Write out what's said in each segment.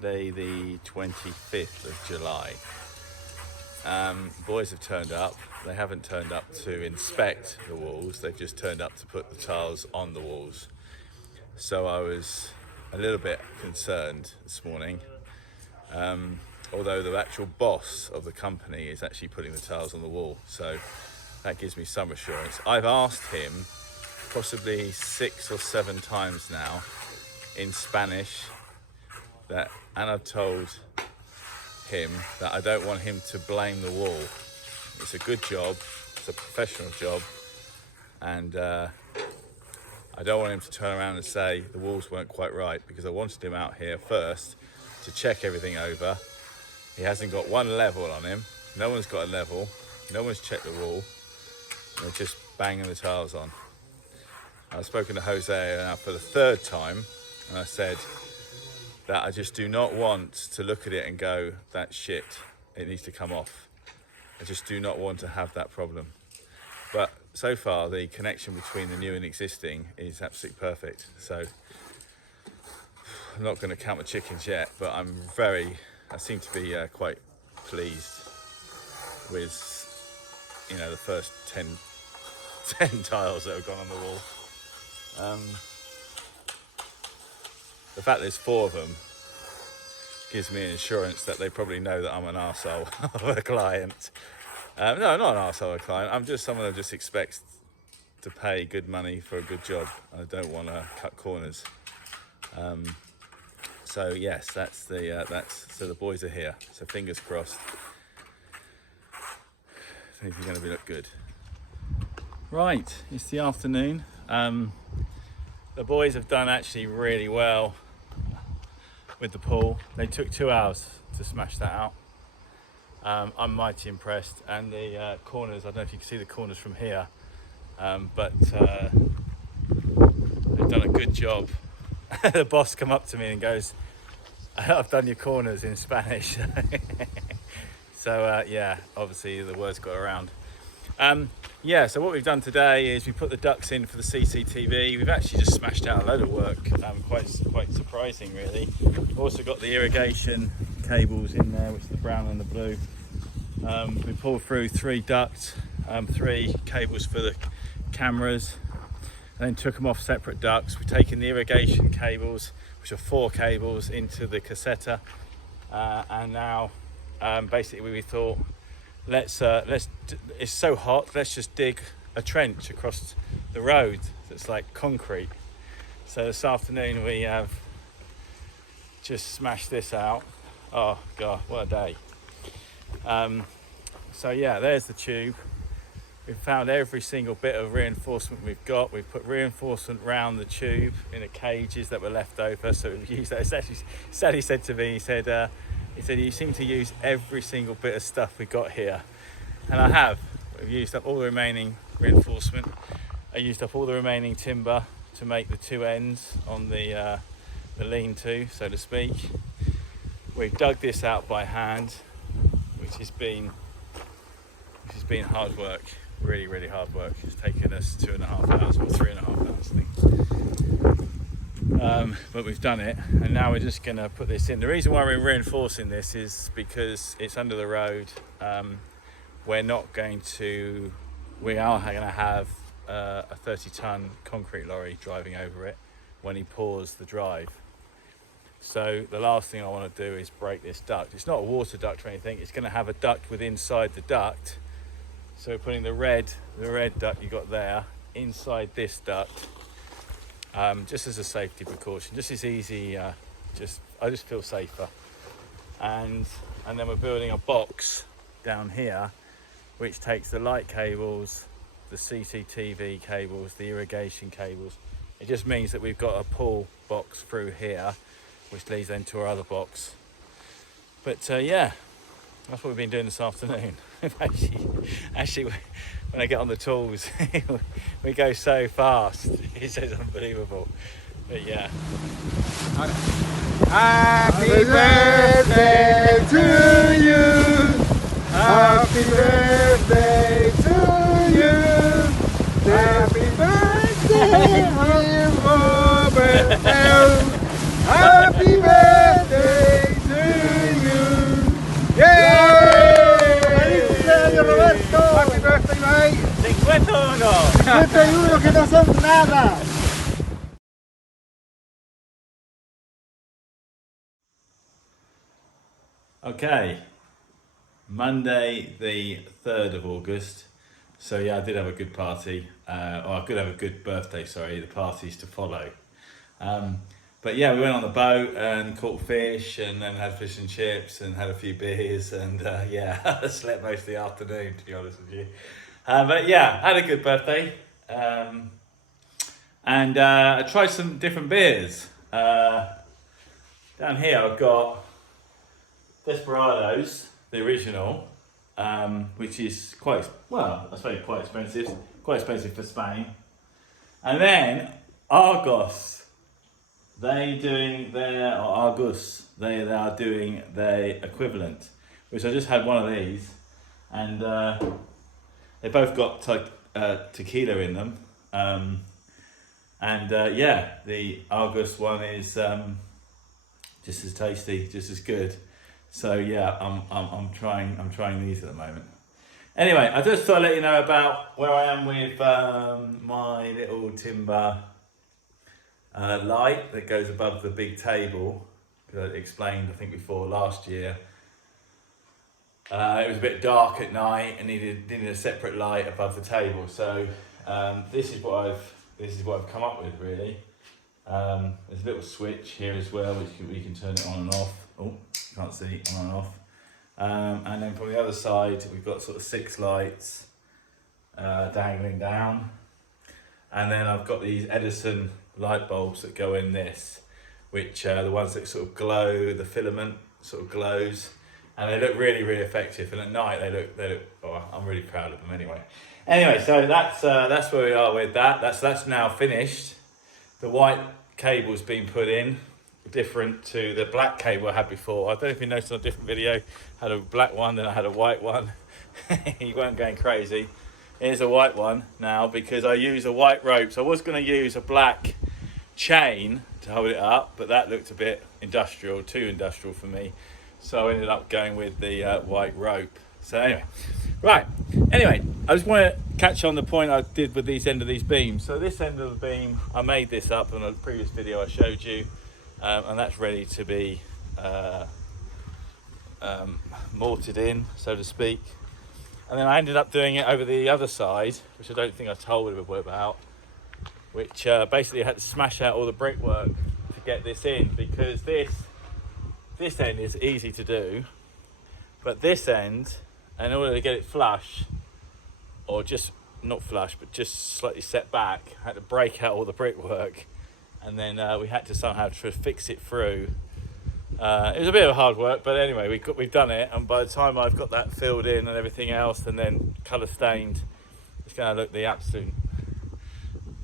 Saturday the 25th of July. Boys have turned up. They haven't turned up to inspect the walls, they've just turned up to put the tiles on the walls. So I was a little bit concerned this morning, although the actual boss of the company is actually putting the tiles on the wall, so that gives me some assurance. I've asked him possibly 6 or 7 times now in Spanish and I've told him that I don't want him to blame the wall. It's a good job, it's a professional job, and I don't want him to turn around and say the walls weren't quite right, because I wanted him out here first to check everything over. He hasn't got one level on him, no one's got a level, no one's checked the wall, and they're just banging the tiles on. I've spoken to Jose now for the 3rd time, and I said that I just do not want to look at it and go, that's shit, it needs to come off. I just do not want to have that problem. But so far, the connection between the new and existing is absolutely perfect. So I'm not going to count my chickens yet, but I seem to be quite pleased with, the first 10 tiles that have gone on the wall. The fact there's 4 of them gives me an assurance that they probably know that I'm an arsehole of a client. No, not an arsehole of a client. I'm just someone who just expects to pay good money for a good job. I don't want to cut corners. So yes, so the boys are here. So fingers crossed. Things are going to look good. Right, it's the afternoon. The boys have done actually really well with the pool. They took 2 hours to smash that out. I'm mighty impressed, and the corners, I don't know if you can see the corners from here, but they've done a good job. The boss come up to me and goes, I've done your corners in Spanish. So yeah, obviously the words got around. So what we've done today is we put the ducts in for the CCTV. We've actually just smashed out a load of work, quite surprising really. We've also got the irrigation cables in there, which is the brown and the blue. We pulled through 3 ducts, 3 cables for the cameras, and then took them off separate ducts. We've taken the irrigation cables, which are 4 cables, into the cassetta, and now basically we thought, it's so hot, let's just dig a trench across the road that's like concrete. So this afternoon we have just smashed this out. Oh god, what a day. So yeah, there's the tube. We've found every single bit of reinforcement we've got. We've put reinforcement round the tube in the cages that were left over, so we've used that. Sally said to me, he said you seem to use every single bit of stuff we got here, and I have. We've used up all the remaining reinforcement. I used up all the remaining timber to make the 2 ends on the lean-to, so to speak. We've dug this out by hand, which has been hard work, really hard work. It's taken us 2.5 hours or 3.5 hours, I think. But we've done it, and now we're just going to put this in. The reason why we're reinforcing this is because it's under the road. We are going to have a 30-ton concrete lorry driving over it when he pours the drive. So the last thing I want to do is break this duct. It's not a water duct or anything. It's going to have a duct inside the duct. So we're putting the red duct you got there inside this duct, just as a safety precaution, just as easy. I just feel safer. And then we're building a box down here, which takes the light cables, the CCTV cables, the irrigation cables. It just means that we've got a pull box through here, which leads then to our other box. But yeah, that's what we've been doing this afternoon. actually, when I get on the tools, we go so fast. It's unbelievable. But yeah. Happy birthday to you. Happy birthday to you. Happy birthday, Robert. Happy birthday Alberto! Happy birthday, mate! 51! 51 que no son nada! Okay, Monday the 3rd of August. So yeah, I did have a good party, or I could have a good birthday, sorry, the parties to follow. But yeah, we went on the boat and caught fish and then had fish and chips and had a few beers and yeah, I slept most of the afternoon, to be honest with you. But yeah, had a good birthday. And I tried some different beers. Down here I've got Desperados, the original, which is quite, well, I suppose quite expensive for Spain. And then Argos, they are doing their equivalent, which I just had one of these, and they both got tequila in them. Yeah, the Argos one is just as tasty, just as good. So yeah, I'm trying these at the moment. Anyway, I just thought I'd let you know about where I am with my little timber light that goes above the big table. Because I explained, I think before last year, it was a bit dark at night and needed a separate light above the table. So this is what I've come up with really. There's a little switch here as well, which we can turn it on and off. Oh, can't see, on and off. And then from the other side, we've got sort of 6 lights dangling down. And then I've got these Edison light bulbs that go in this, which are the ones that sort of glow, the filament sort of glows. And they look really, really effective. And at night, they look. Oh, I'm really proud of them anyway. Anyway, so that's where we are with that. That's now finished. The white cable's been put in, different to the black cable I had before. I don't know if you noticed on a different video, I had a black one, then I had a white one. You weren't going crazy. Here's a white one now because I use a white rope. So I was going to use a black chain to hold it up, but that looked a bit industrial, too industrial for me. So I ended up going with the white rope. So anyway, right. Anyway, I just want to catch on the point I did with these end of these beams. So this end of the beam, I made this up in a previous video I showed you, and that's ready to be mortared in, so to speak. And then I ended up doing it over the other side, which I don't think I told you about, which basically I had to smash out all the brickwork to get this in, because this end is easy to do, but this end, in order to get it flush, or just not flush, but just slightly set back, I had to break out all the brickwork, and then we had to somehow fix it through. It was a bit of hard work, but anyway, we've done it, and by the time I've got that filled in and everything else, and then colour stained, it's going to look the absolute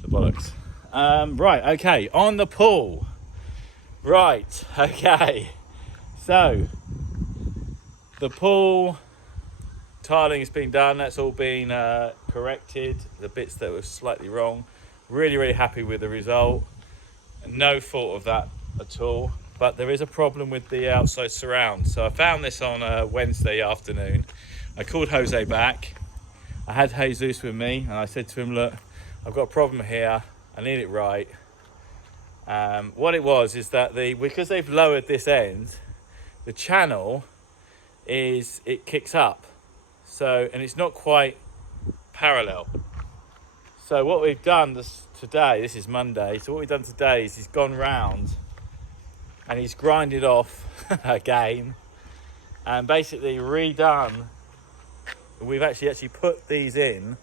bollocks. Right, okay, on the pool. Right, okay. So, the pool tiling has been done. That's all been corrected. The bits that were slightly wrong. Really, really happy with the result. No fault of that at all. But there is a problem with the outside surround. So I found this on a Wednesday afternoon. I called Jose back. I had Jesus with me, and I said to him, look, I've got a problem here. I need it right. What it was is that because they've lowered this end, the channel it kicks up. So, and it's not quite parallel. So what we've done today, this is Monday, so what we've done today is he's gone round and he's grinded off again and basically redone. We've actually put these in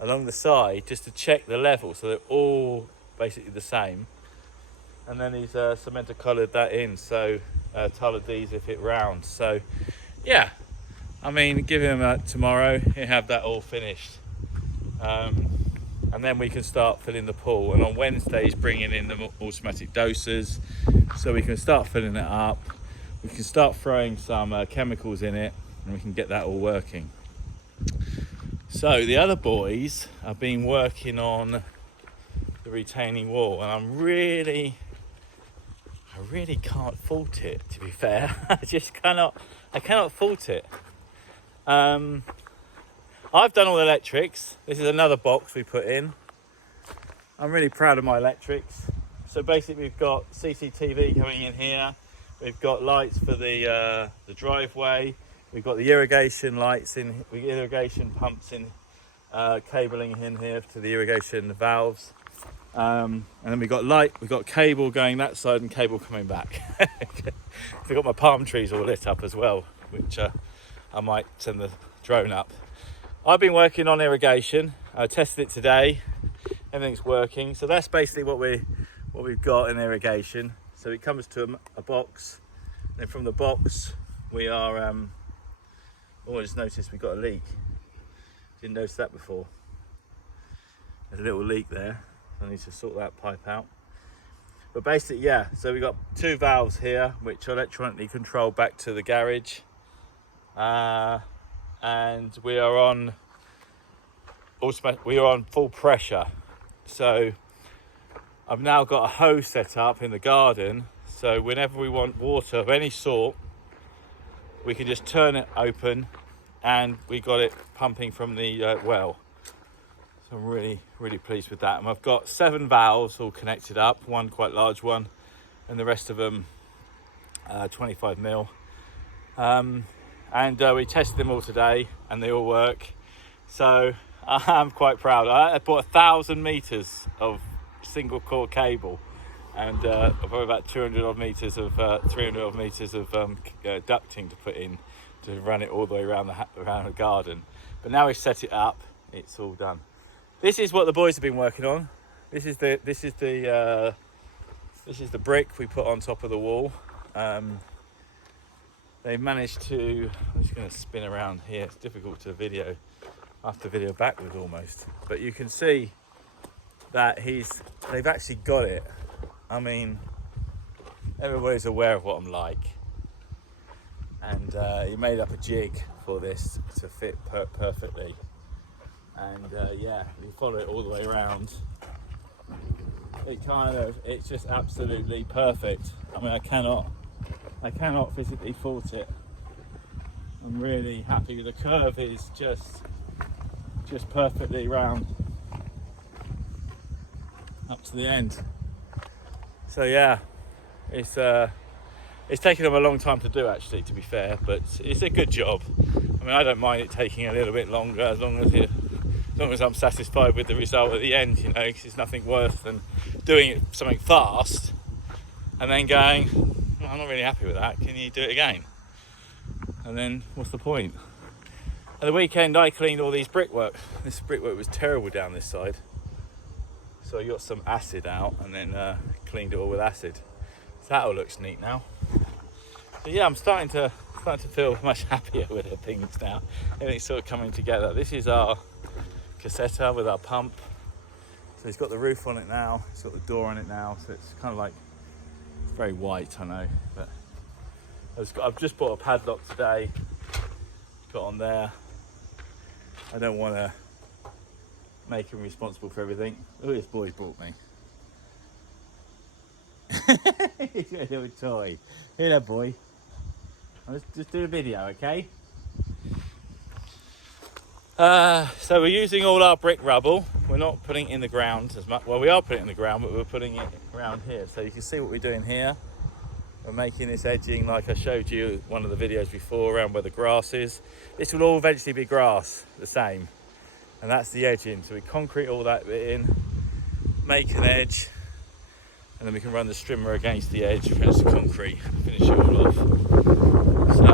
along the side just to check the level, so they're all basically the same. And then he's cement coloured that in, so coloured these if it rounds. So yeah, I mean, give him tomorrow, he'll have that all finished. And then we can start filling the pool. And on Wednesday, he's bringing in the automatic dosers, so we can start filling it up. We can start throwing some chemicals in it, and we can get that all working. So the other boys have been working on the retaining wall, and I really can't fault it, to be fair. I cannot fault it. I've done all the electrics. This is another box we put in. I'm really proud of my electrics. So basically we've got CCTV coming in here. We've got lights for the driveway. We've got the irrigation lights in, irrigation pumps in, cabling in here to the irrigation valves. And then we've got cable going that side and cable coming back. I've got my palm trees all lit up as well, which I might send the drone up. I've been working on irrigation. I tested it today. Everything's working. So that's basically what we've got in irrigation. So it comes to a box. Then from the box, we are. Oh, I just noticed we got a leak. Didn't notice that before. There's a little leak there. I need to sort that pipe out. But basically, yeah. So we've got 2 valves here, which are electronically controlled back to the garage. And we are on full pressure. So I've now got a hose set up in the garden, so whenever we want water of any sort, we can just turn it open and we got it pumping from the well. So I'm really pleased with that. And I've got 7 valves all connected up, one quite large one and the rest of them 25 mil. And we tested them all today and they all work. So I'm quite proud. I bought 1,000 meters of single core cable and probably about 200 odd meters of 300 odd meters of ducting to put in to run it all the way around the garden. But now we've set it up, it's all done. This is what the boys have been working on. This is the brick we put on top of the wall. They've managed to, I'm just going to spin around here, it's difficult to video, I have to video backwards almost, but you can see that they've actually got it. I mean, everybody's aware of what I'm like, and he made up a jig for this to fit perfectly, and yeah, we follow it all the way around. It's just absolutely perfect. I mean, I cannot physically fault it. I'm really happy. The curve is just perfectly round up to the end. So yeah, it's taken them a long time to do, actually, to be fair, but it's a good job. I mean, I don't mind it taking a little bit longer as long as I'm satisfied with the result at the end, you know, because it's nothing worse than doing something fast and then going, well, I'm not really happy with that, can you do it again? And then what's the point? At the weekend I cleaned all these brickwork. This brickwork was terrible down this side, so I got some acid out and then cleaned it all with acid. So that all looks neat now. So yeah, I'm starting to feel much happier with the things now. Everything's sort of coming together. This is our cassetta with our pump. So it's got the roof on it now, it's got the door on it now, so it's kind of like, it's very white, I know, but I've just bought a padlock today, got on there. I don't want to make him responsible for everything. Look what this boy's brought me. He's got a little toy. Here, that boy. Let's just do a video, okay? So we're using all our brick rubble. We're not putting it in the ground as much. Well, we are putting it in the ground, but we're putting it around here. So you can see what we're doing here. We're making this edging like I showed you one of the videos before, around where the grass is. This will all eventually be grass, the same. And that's the edging. So we concrete all that bit in, make an edge, and then we can run the strimmer against the edge, finish the concrete, finish it all off. So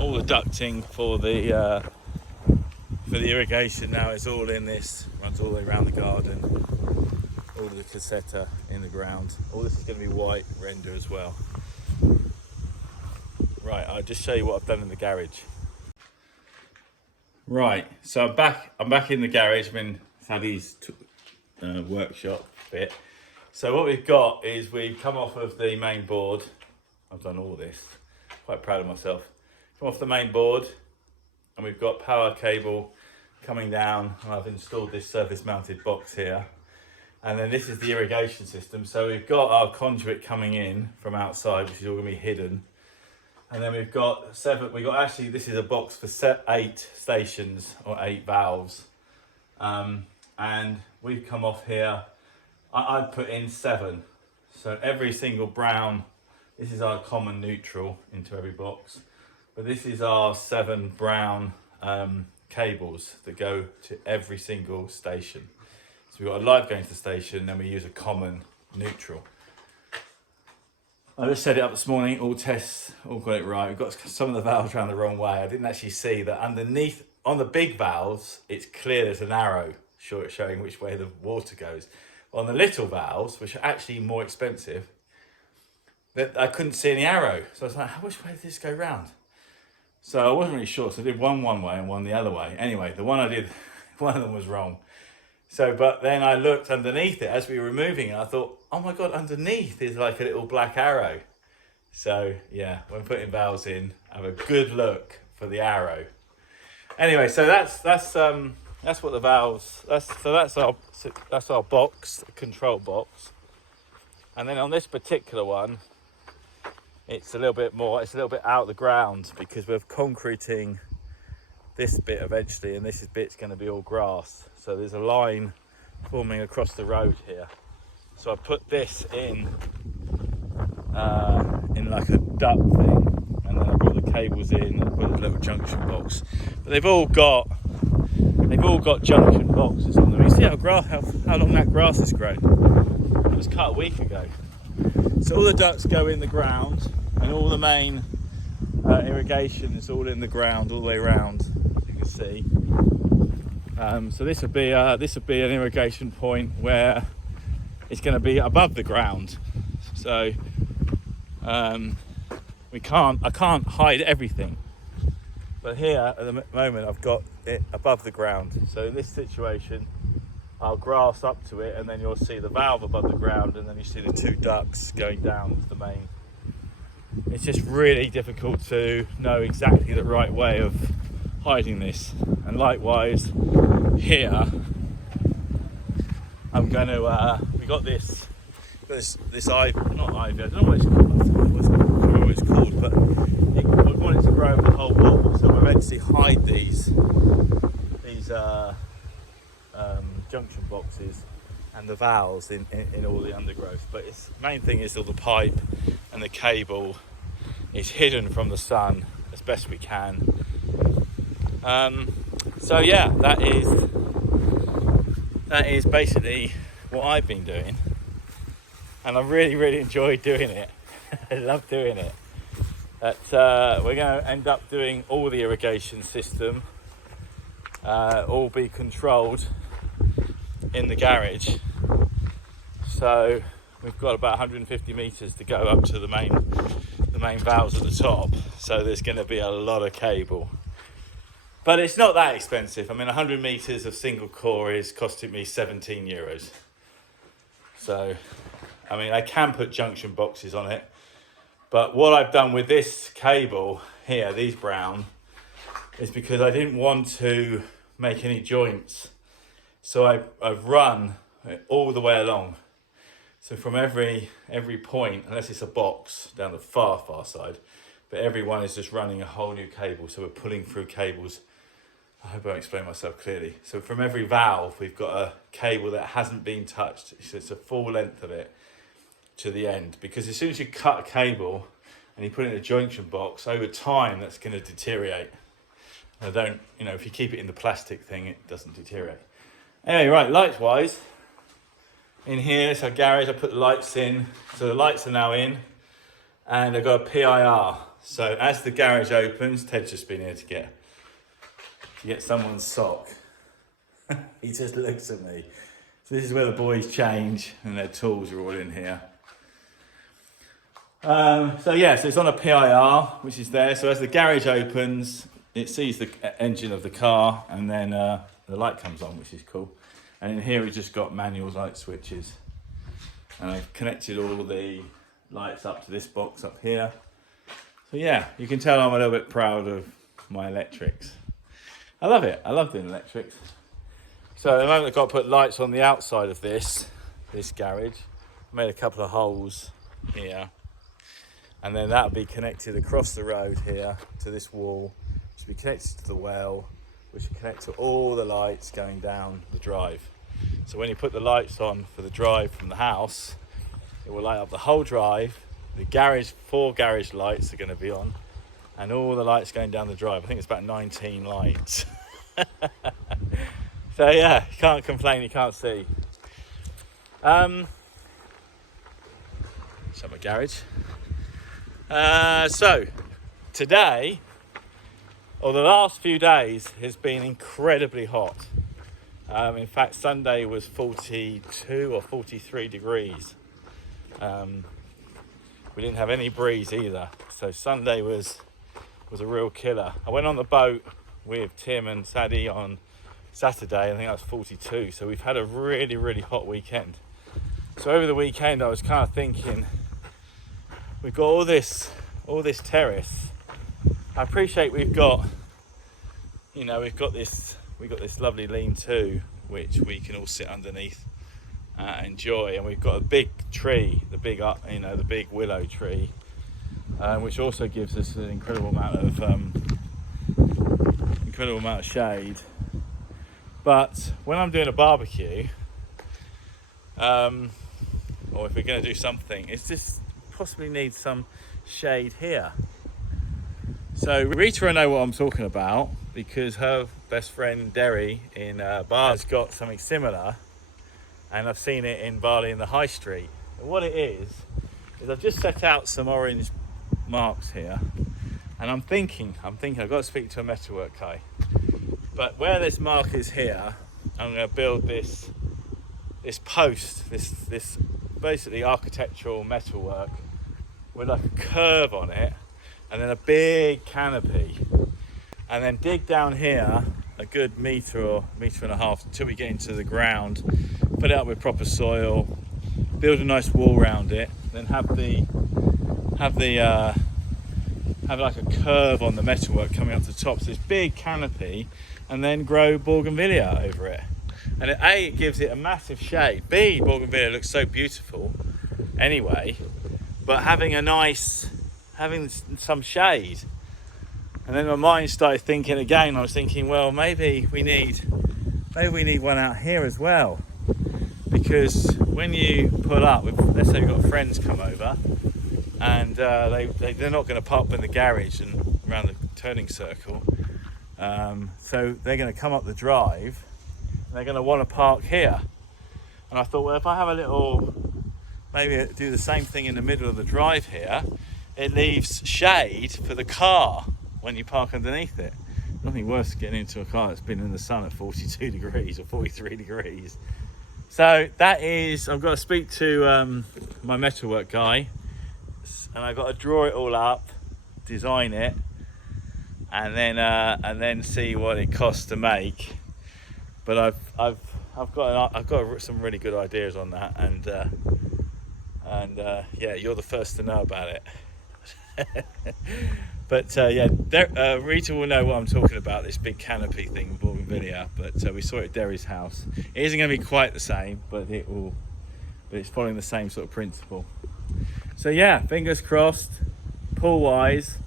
all the ducting for the irrigation now is all in this, runs all the way around the garden, all of the cassetta in the ground. All this is going to be white render as well. Right, I'll just show you what I've done in the garage. Right, so I'm back in the garage. I'm in Sally's workshop bit. So what we've got is we've come off of the main board. I've done all this, quite proud of myself. Come off the main board, and we've got power cable coming down, and I've installed this surface mounted box here. And then this is the irrigation system. So we've got our conduit coming in from outside, which is all going to be hidden. And then we've got 7, actually, this is a box for 8 stations or 8 valves. And we've come off here, I'd put in 7. So every single brown, this is our common neutral into every box. But this is our 7 brown cables that go to every single station. So we've got a live going to the station, then we use a common neutral. I just set it up this morning, all tests, all got it right. We've got some of the valves around the wrong way. I didn't actually see that underneath, on the big valves, it's clear there's an arrow showing which way the water goes. On the little valves, which are actually more expensive, that I couldn't see any arrow. So I was like, which way did this go round? So I wasn't really sure, so I did one way and one the other way. Anyway, the one I did, one of them was wrong. So, but then I looked underneath it as we were moving it, I thought, oh my God, underneath is like a little black arrow. So yeah, when putting valves in, have a good look for the arrow. Anyway, so that's what the valves, that's our box, control box. And then on this particular one, it's a little bit out of the ground because we're concreting this bit eventually, and this bit's going to be all grass. So there's a line forming across the road here. So I put this in like a duct thing, and then I brought the cables in and put a little junction box. But they've all got junction boxes on them. You see how long that grass has grown? It was cut a week ago. So all the ducts go in the ground, and all the main irrigation is all in the ground all the way around, as you can see. So this would be an irrigation point where it's going to be above the ground. So I can't hide everything, but here at the moment I've got it above the ground. So in this situation, I'll grass up to it, and then you'll see the valve above the ground, and then you see the 2 ducts going down to the main. It's just really difficult to know exactly the right way of hiding this. And likewise here, I'm going to we got this ivy, not ivy, I don't know what it's called, but we want it to grow over the whole wall, so we'll eventually hide these junction boxes and the valves in all the undergrowth. But the main thing is all the pipe and the cable is hidden from the sun as best we can. So yeah, that is basically what I've been doing, and I really enjoyed doing it. I love doing it. But we're going to end up doing all the irrigation system, all be controlled in the garage. So we've got about 150 meters to go up to the main valves at the top. So there's going to be a lot of cable. But it's not that expensive. I mean, 100 meters of single core is costing me €17. So, I mean, I can put junction boxes on it. But what I've done with this cable here, these brown, is because I didn't want to make any joints. So I've run it all the way along. So from every point, unless it's a box down the far side, but every one is just running a whole new cable. So we're pulling through cables. I hope I explain myself clearly. So from every valve, we've got a cable that hasn't been touched. So it's a full length of it to the end. Because as soon as you cut a cable and you put it in a junction box, over time that's going to deteriorate. If you keep it in the plastic thing, it doesn't deteriorate. Anyway, right, lights wise, in here, it's our garage. I put the lights in. So the lights are now in, and I've got a PIR. So as the garage opens, Ted's just been here to get someone's sock. He just looks at me. So this is where the boys change, and their tools are all in here. So it's on a PIR, which is there. So as the garage opens, it sees the engine of the car, and then the light comes on, which is cool. And in here we've just got manual light switches. And I've connected all the lights up to this box up here. So yeah, you can tell I'm a little bit proud of my electrics. I love it. I love doing electrics. So at the moment I've got to put lights on the outside of this garage. I made a couple of holes here. and then that'll be connected across the road here to this wall, which will be connected to the well, which will connect to all the lights going down the drive. So when you put the lights on for the drive from the house, it will light up the whole drive. The garage, 4 garage lights are going to be on, and all the lights going down the drive. I think it's about 19 lights. So yeah, you can't complain, you can't see. Shut my garage. So today, or the last few days, has been incredibly hot. In fact, Sunday was 42 or 43 degrees. We didn't have any breeze either, so Sunday was a real killer. I went on the boat with Tim and Sadie on Saturday. I think that was 42. So we've had a really, really hot weekend. So over the weekend, I was kind of thinking, we've got all this terrace. I appreciate we've got this lovely lean-to which we can all sit underneath, enjoy, and we've got a big tree, the big willow tree, which also gives us an incredible amount of shade. But when I'm doing a barbecue, or if we're going to do something, it's just possibly needs some shade here. So Rita will know what I'm talking about, because her best friend Derry in Bali has got something similar, and I've seen it in Bali in the high street. And what it is I've just set out some orange marks here, and I'm thinking I've got to speak to a metalwork guy. But where this mark is here, I'm going to build this post, this basically architectural metalwork with like a curve on it, and then a big canopy, and then dig down here a good metre or metre and a half until we get into the ground, fill it up with proper soil, build a nice wall around it, then have like a curve on the metalwork coming up to the top, so this big canopy, and then grow bougainvillea over it. And it gives it a massive shade. B, bougainvillea looks so beautiful anyway, but having some shade. And then my mind started thinking again. I was thinking, well, maybe we need one out here as well, because when you pull up, let's say we've got friends come over, and they're not going to park in the garage and around the turning circle, so they're going to come up the drive, and they're going to want to park here. And I thought, well, if I have maybe do the same thing in the middle of the drive here, it leaves shade for the car when you park underneath it. Nothing worse than getting into a car that's been in the sun at 42 degrees or 43 degrees. So I've got to speak to my metalwork guy, and I've got to draw it all up, design it, and then see what it costs to make. But I've got some really good ideas on that, and yeah, you're the first to know about it. But Rita will know what I'm talking about, this big canopy thing, bougainvillea. But we saw it at Derry's house. It isn't going to be quite the same, but it's following the same sort of principle. So yeah, fingers crossed, pool wise,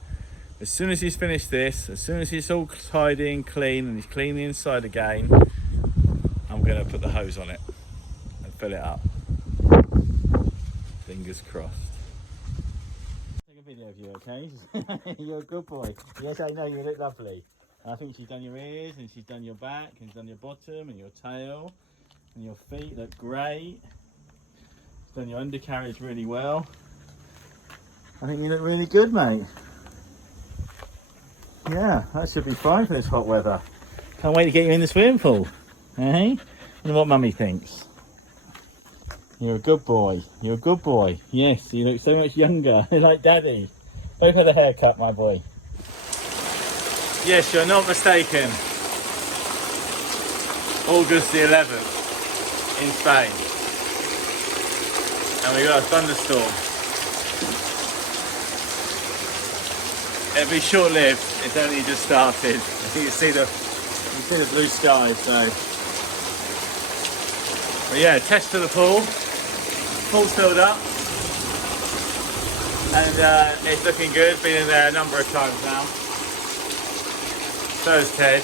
as soon as he's finished this, as soon as it's all tidy and clean and he's cleaned the inside again, I'm going to put the hose on it and fill it up. Fingers crossed. Take a video of you, okay? You're a good boy. Yes, I know, you look lovely. And I think she's done your ears, and she's done your back, and she's done your bottom and your tail, and your feet look great. She's done your undercarriage really well. I think you look really good, mate. Yeah, that should be fine for this hot weather. Can't wait to get you in the swimming pool. Eh? Wonder what Mummy thinks. You're a good boy. You're a good boy. Yes, you look so much younger. Like Daddy. Both had a haircut, my boy. Yes, you're not mistaken. August the 11th in Spain. And we got a thunderstorm. It'll be short-lived. It's only just started. You can see the blue sky. So, but yeah, test to the pool. Pool's filled up. and it's looking good. Been in there a number of times now. So is Ted.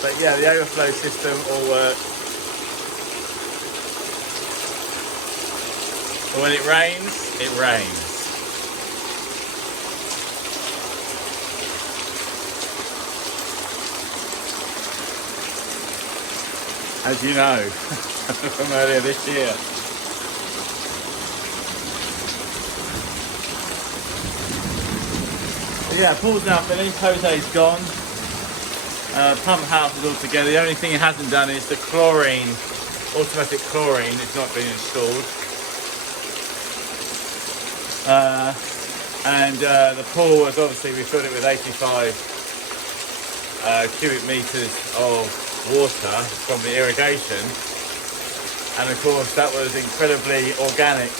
But yeah, the overflow system all works. But when it rains, it rains. As you know, from earlier this year. But yeah, pool's now finished, Jose's gone. Pump house is all together. The only thing it hasn't done is the chlorine, automatic chlorine, it's not been installed. The pool was obviously, we filled it with 85 cubic meters of water from the irrigation, and of course that was incredibly organic,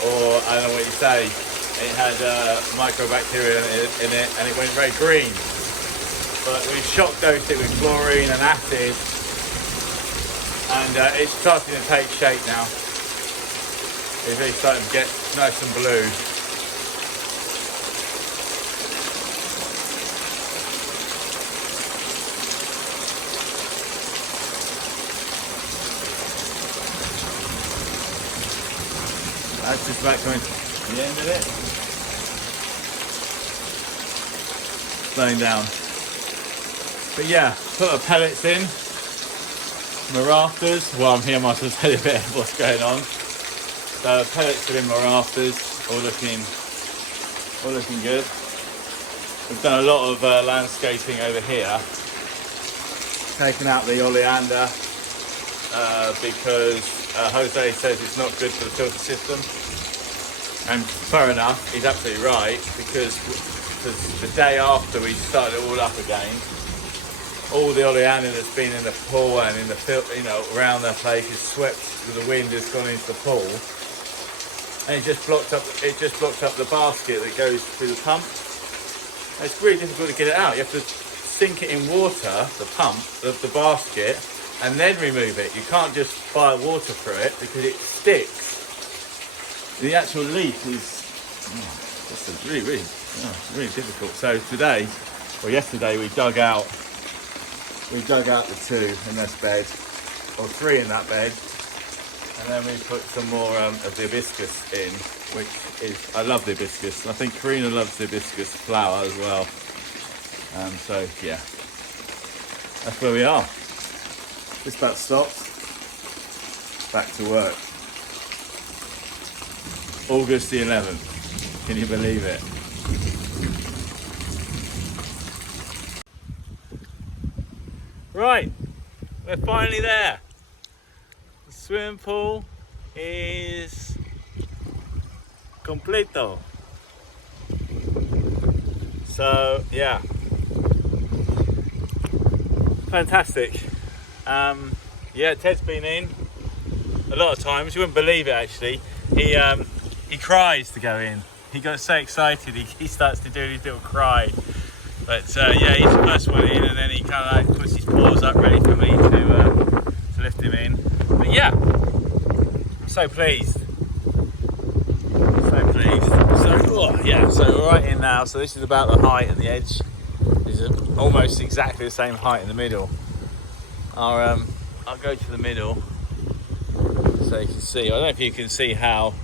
or I don't know what you say. It had microbacteria in it, and it went very green. But we shock dosed it with chlorine and acid, and it's starting to take shape now. It's really starting to get nice and blue. That's just about coming to the end of it. Slowing down. But yeah, put the pellets in. My rafters. Well, I'm here, I might as well tell you a bit of what's going on. So pellets are in my rafters, all looking good. We've done a lot of landscaping over here. Taken out the oleander because Jose says it's not good for the filter system. And fair enough, he's absolutely right, because the day after we started it all up again, all the oleander that's been in the pool and in the around that place is swept with the wind, has gone into the pool, and it just blocked up the basket that goes through the pump. And it's really difficult to get it out. You have to sink it in water, the pump, the basket, and then remove it. You can't just fire water through it because it sticks. The actual leak is really difficult. So today, or yesterday, we dug out the 2 in this bed, or 3 in that bed, and then we put some more of the hibiscus in, which is, I love the hibiscus. I think Karina loves the hibiscus flower as well. So yeah, that's where we are. Just about stopped. Back to work. August the 11th. Can you believe it? Right, we're finally there. The swimming pool is completo. So yeah, fantastic. Yeah, Ted's been in a lot of times. You wouldn't believe it actually. He cries to go in. He got so excited he starts to do his little cry. But yeah, he's the first one in, and then he kind of like puts his paws up ready for me to lift him in. But yeah, I'm so pleased. So pleased. So yeah, so we're right in now. So this is about the height at the edge. This is almost exactly the same height in the middle. I'll go to the middle so you can see. I don't know if you can see how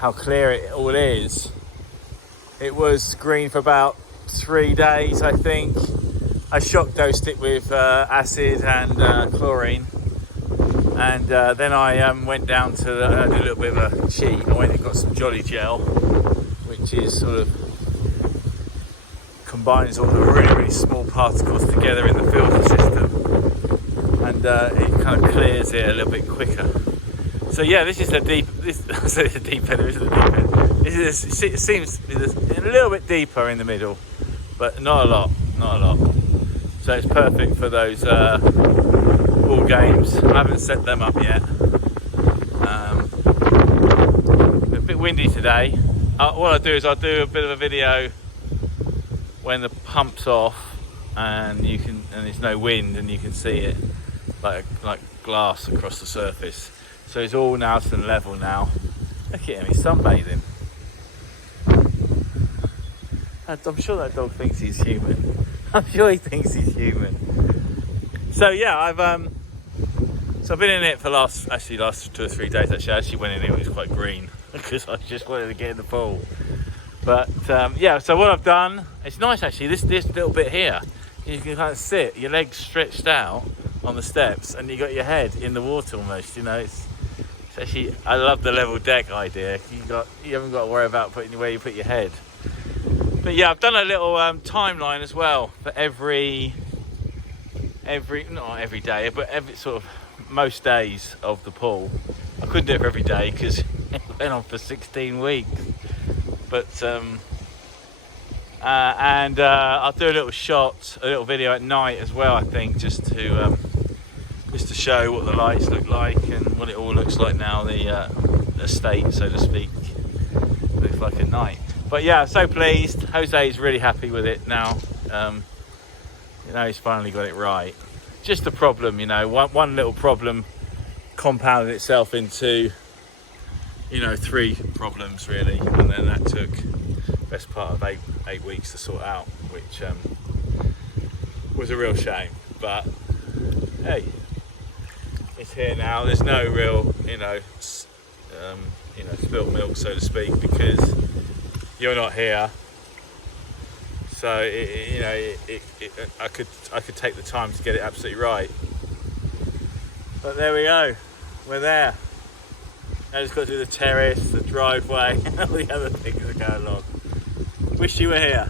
clear it all is. It was green for about 3 days, I think. I shock dosed it with acid and chlorine, and then I went down to did a little bit of a cheat. I went and got some Jolly Gel, which is sort of combines all the really small particles together in the filter system, and it kind of clears it a little bit quicker. So yeah, this is the deep. I say the deep end. This is the deep end. It seems a little bit deeper in the middle, but not a lot. So it's perfect for those ball games. I haven't set them up yet. A bit windy today. What I'll do is I'll do a bit of a video when the pump's off and there's no wind and you can see it like glass across the surface. So it's all nice and level now. Look at him, he's sunbathing. I'm sure that dog thinks he's human. I'm sure he thinks he's human. So yeah, I've been in it for last 2 or 3 days. Actually, I actually went in it was quite green because I just wanted to get in the pool. But yeah, so what I've done, it's nice actually. This little bit here, you can kind of sit, your legs stretched out on the steps, and you got your head in the water almost. You know, it's actually, I love the level deck idea. You haven't got to worry about putting where you put your head. But yeah, I've done a little timeline as well for every not every day, but every sort of most days of the pool. I couldn't do it for every day because it went on for 16 weeks. But and I'll do a little video at night as well. I think just to show what the lights look like and what it all looks like now. The state, so to speak, looks like at night. But yeah, I'm so pleased. Jose is really happy with it now. You know, he's finally got it right. Just a problem, you know, one little problem compounded itself into, you know, 3 problems really, and then that took best part of 8 weeks to sort out, which was a real shame. But hey, it's here now. There's no real, you know, spilt milk, so to speak, because you're not here. So I could take the time to get it absolutely right. But there we go, we're there. I just got to do the terrace, the driveway, and all the other things that go along. Wish you were here.